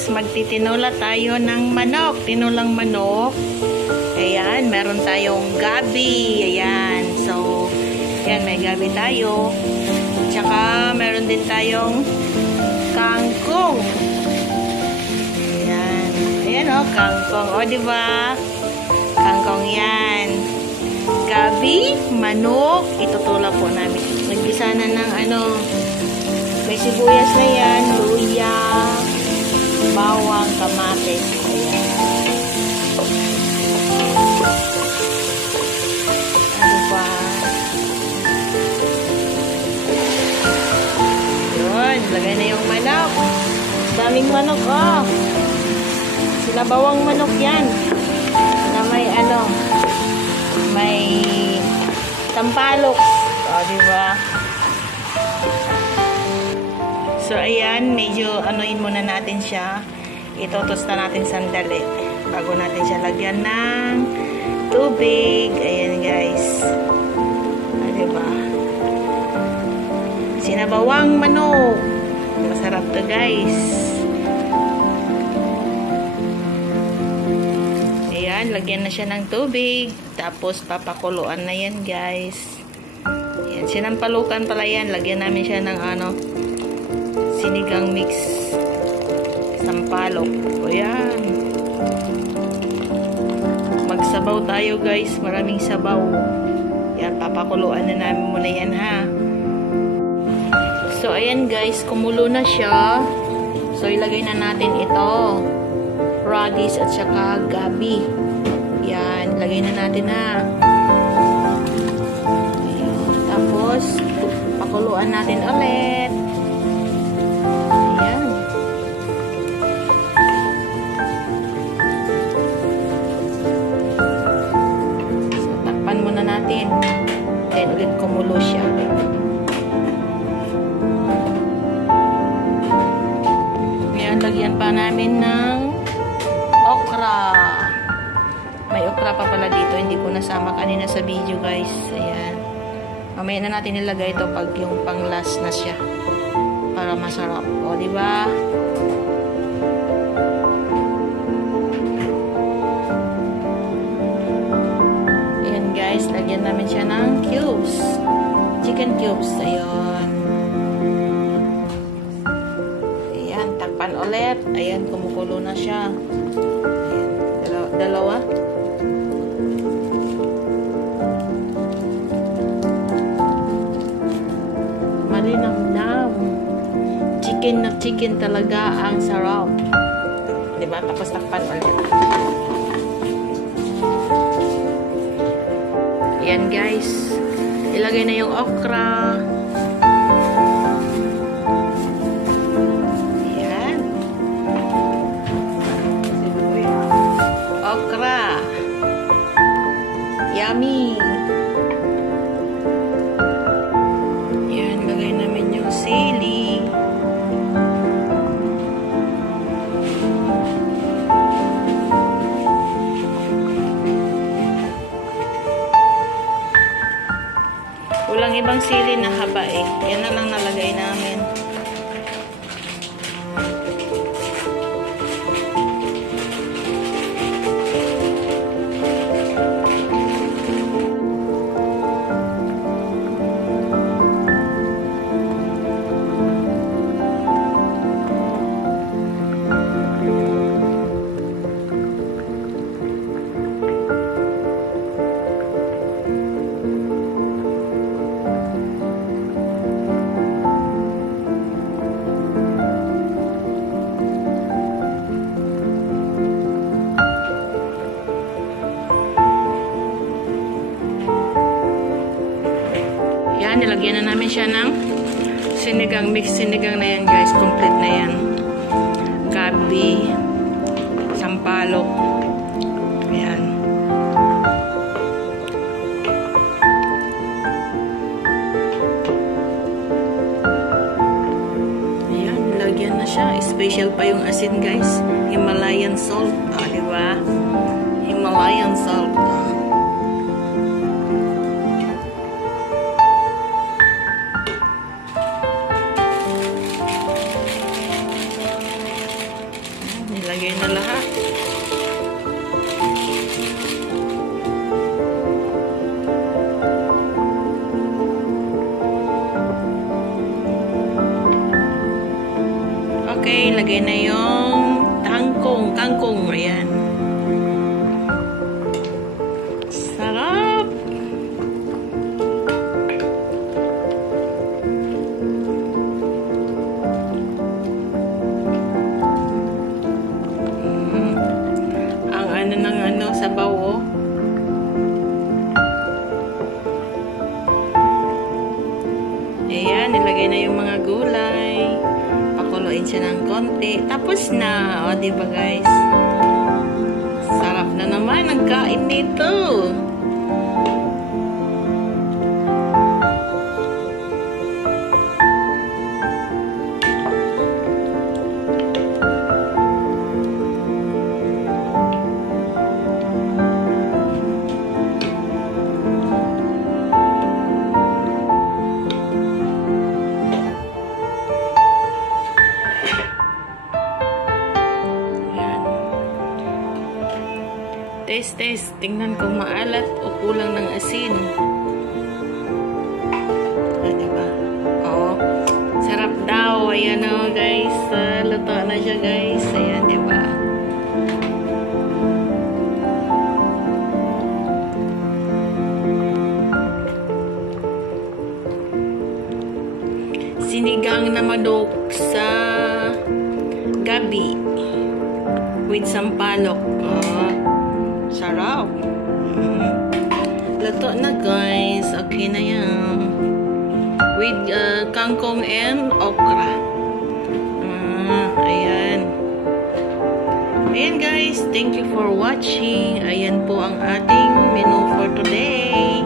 guys, magtitinola tayo ng manok. Tinulang manok. Ayan, meron tayong gabi. Ayan. So, ayan, may gabi tayo. Tsaka, meron din tayong kangkong. Ayan. Ayan o, kangkong. O, diba? Kangkong yan. Gabi, manok. Itutulak po namin. Nagbisa na ng may sibuyas na yan, luya, bawang, kamatis. Ayan. Ano ba? Yun, lagay na yung manok. Daming manok, oh. Sinabawang manok yan. Na may tampalok. O, diba? So, ayan, medyo anuin muna natin siya. Itotosta natin sandali bago natin siya lagyan ng tubig. Ayan, guys. Diba? Sinabawang manok. Masarap to, guys. Ayan, lagyan na siya ng tubig. Tapos, papakuluan na yan, guys. Ayan, sinampalukan pala yan. Lagyan namin siya ng sinigang mix sampalok. O yan. Magsabaw tayo, guys. Maraming sabaw. Yan, papakuluan na namin muna yan, ha. So, ayan, guys. Kumulo na siya. So, ilagay na natin ito. Radish at saka gabi. Yan. Ilagay na natin, ha. Ayan. Tapos, pakuluan natin ulit. Natin. Then, ulit kumulo siya. Ngayon, lagyan pa namin ng okra. May okra pa pala dito. Hindi ko nasama kanina sa video, guys. Ayan. Mamaya na natin nilagay ito pag yung pang-last na siya. Para masarap. O, diba? Guys, lagyan namin siya ng cubes. Chicken cubes. Ayun. Ayan, takpan ulit. Ayan, kumukulo na siya. Ayan, dalawa. Malinamnam. Chicken na chicken talaga ang sarap. Diba? Tapos takpan ulit. Ayan, guys. Ilagay na yung okra. Ayan. Okra. Yummy. Ayan, lagay namin yung sili. Walang ibang sili na haba eh. Yan na lang nalagay namin. Nilagyan na namin siya ng sinigang mix. Sinigang na yan, guys. Complete na yan. Gabi. Sampalok. Ayan. Ayan. Nilagyan na siya. Special pa yung asin, guys. Himalayan salt. Ah, diba? Himalayan salt. Lagay na lahat. Okay, lagay na yung kangkong. Ayan. Sarap! Sabaw, oh. Ayan, nilagay na yung mga gulay. Pakuluin siya ng konti. Tapos na, o, diba guys? Sarap na naman ang kain nito. Taste. Tingnan kung maalat o kulang ng asin. Diba? Oo. Sarap daw. Ayan o, guys. Luto na siya, guys. Ayan, diba? Sinigang na manok sa gabi with sampalok. Sarap. Luto na, guys. Okay na yan. With kangkong and okra. Ayan. Ayan, guys. Thank you for watching. Ayan po ang ating menu for today.